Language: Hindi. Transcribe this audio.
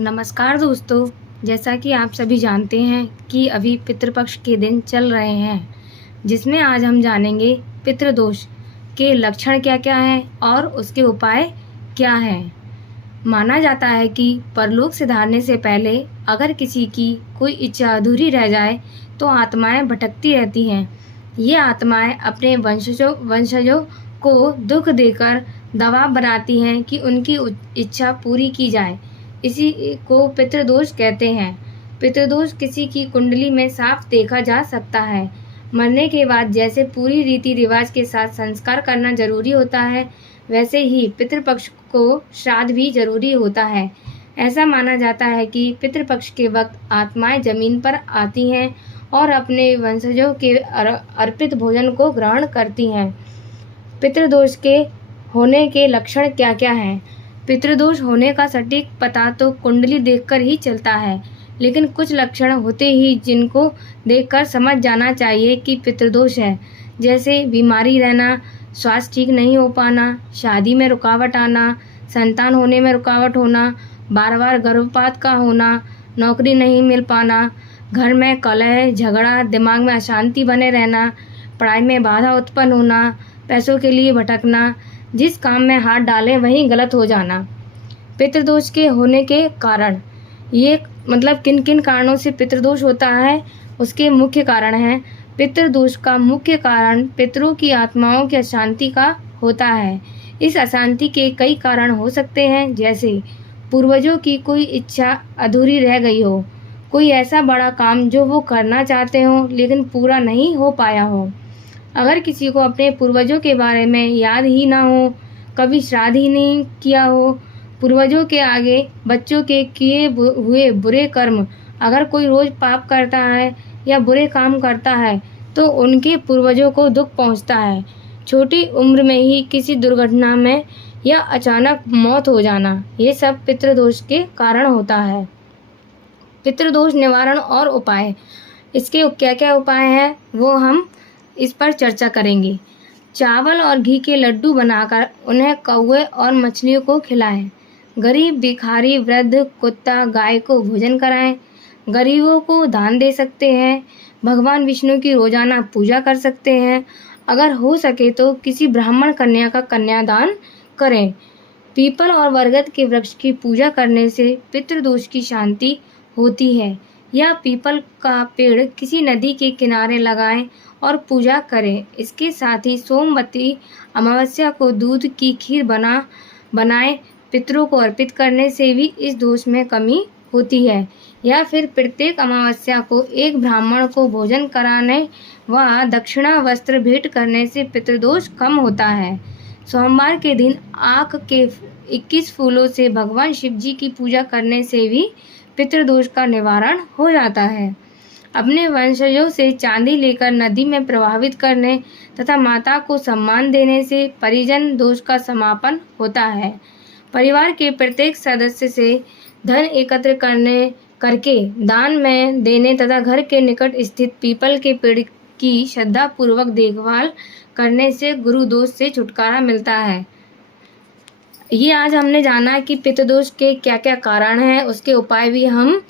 नमस्कार दोस्तों, जैसा कि आप सभी जानते हैं कि अभी पितृपक्ष के दिन चल रहे हैं, जिसमें आज हम जानेंगे पितृदोष के लक्षण क्या-क्या हैं और उसके उपाय क्या हैं। माना जाता है कि परलोक सिधारने से पहले अगर किसी की कोई इच्छा अधूरी रह जाए, तो आत्माएं भटकती रहती हैं। ये आत्माएं अपने वंशजों को दुख देकर दबाव बनाती हैं कि उनकी इच्छा पूरी की जाए। इसी को पितृदोष कहते हैं। पितृदोष किसी की कुंडली में साफ देखा जा सकता है। मरने के बाद जैसे पूरी रीति रिवाज के साथ संस्कार करना जरूरी होता है, वैसे ही पितृपक्ष को श्राद्ध भी जरूरी होता है। ऐसा माना जाता है कि पितृपक्ष के वक्त आत्माएं जमीन पर आती हैं और अपने वंशजों के अर्पित भोजन को ग्रहण करती हैं। पितृदोष के होने के लक्षण क्या-क्या हैं? पितृदोष होने का सटीक पता तो कुंडली देखकर ही चलता है, लेकिन कुछ लक्षण होते ही जिनको देखकर समझ जाना चाहिए कि पितृदोष है। जैसे बीमारी रहना, स्वास्थ्य ठीक नहीं हो पाना, शादी में रुकावट आना, संतान होने में रुकावट होना, बार-बार गर्भपात का होना, नौकरी नहीं मिल पाना, घर में कलह, झगड़ा, दिमाग में अशांति बने रहना, पढ़ाई में बाधा उत्पन्न होना, पैसों के लिए भटकना, जिस काम में हाथ डालें वहीं गलत हो जाना। पितृदोष के होने के कारण, ये मतलब किन किन कारणों से पितृदोष होता है, उसके मुख्य कारण हैं। पितृदोष का मुख्य कारण पितरों की आत्माओं की अशांति का होता है। इस अशांति के कई कारण हो सकते हैं, जैसे पूर्वजों की कोई इच्छा अधूरी रह गई हो, कोई ऐसा बड़ा काम जो वो करना चाहते हो लेकिन पूरा नहीं हो पाया हो, अगर किसी को अपने पूर्वजों के बारे में याद ही ना हो, कभी श्राद्ध ही नहीं किया हो, पूर्वजों के आगे बच्चों के किए हुए बुरे कर्म, अगर कोई रोज पाप करता है या बुरे काम करता है तो उनके पूर्वजों को दुख पहुंचता है। छोटी उम्र में ही किसी दुर्घटना में या अचानक मौत हो जाना, ये सब पितृदोष के कारण होता है। पितृदोष निवारण और उपाय, इसके क्या-क्या उपाय हैं वो हम इस पर चर्चा करेंगे। चावल और घी के लड्डू बनाकर उन्हें कौवे और मछलियों को खिलाएं। गरीब, भिखारी, वृद्ध, कुत्ता, गाय को भोजन कराएं। गरीबों को दान दे सकते हैं। भगवान विष्णु की रोजाना पूजा कर सकते हैं। अगर हो सके तो किसी ब्राह्मण कन्या का कन्यादान करें। पीपल और बरगद के वृक्ष की पूजा करने से पितृदोष की शांति होती है। या पीपल का पेड़ किसी नदी के किनारे लगाएं और पूजा करें। इसके साथ ही सोमवती अमावस्या को दूध की खीर बनाएं। पितरों को अर्पित करने से भी इस दोष में कमी होती है। या फिर प्रत्येक अमावस्या को एक ब्राह्मण को भोजन कराने व दक्षिणा वस्त्र भेंट करने से पितृदोष कम होता है। सोमवार के दिन आक के 21 फूलों से भगवान शिव जी की पूजा करने से भी पितृदोष का निवारण हो जाता है। अपने वंशजों से चांदी लेकर नदी में प्रवाहित करने तथा माता को सम्मान देने से परिजन दोष का समापन होता है। परिवार के प्रत्येक सदस्य से धन एकत्र करके दान में देने तथा घर के निकट स्थित पीपल के पेड़ की श्रद्धा पूर्वक देखभाल करने से गुरु दोष से छुटकारा मिलता है। ये आज हमने जाना कि पितृदोष के क्या-क्या कारण हैं, उसके उपाय भी हम